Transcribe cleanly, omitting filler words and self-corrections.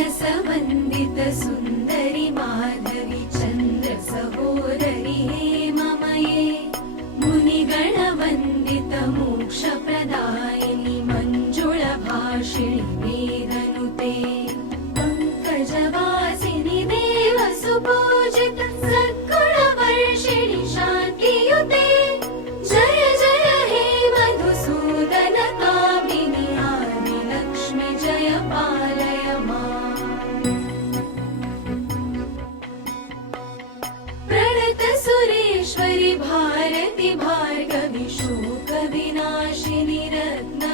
मानसवन्दित सुन्दरि माधवि चन्द्र सहोदरि हेममये मुनिगणवन्दित मोक्षप्रदायिनि मञ्जुळभाषिणि वेदनुते पङ्कजवासिनि देवसुपूजित सद्गुणवर्षिणि शान्तियुते जय जय हे मधुसूदन कामिनि आदिलक्ष्मि जय पालय माम् प्रणत सुरेश्वरि भारति भार्गवि शोकविनाशिनि रत्न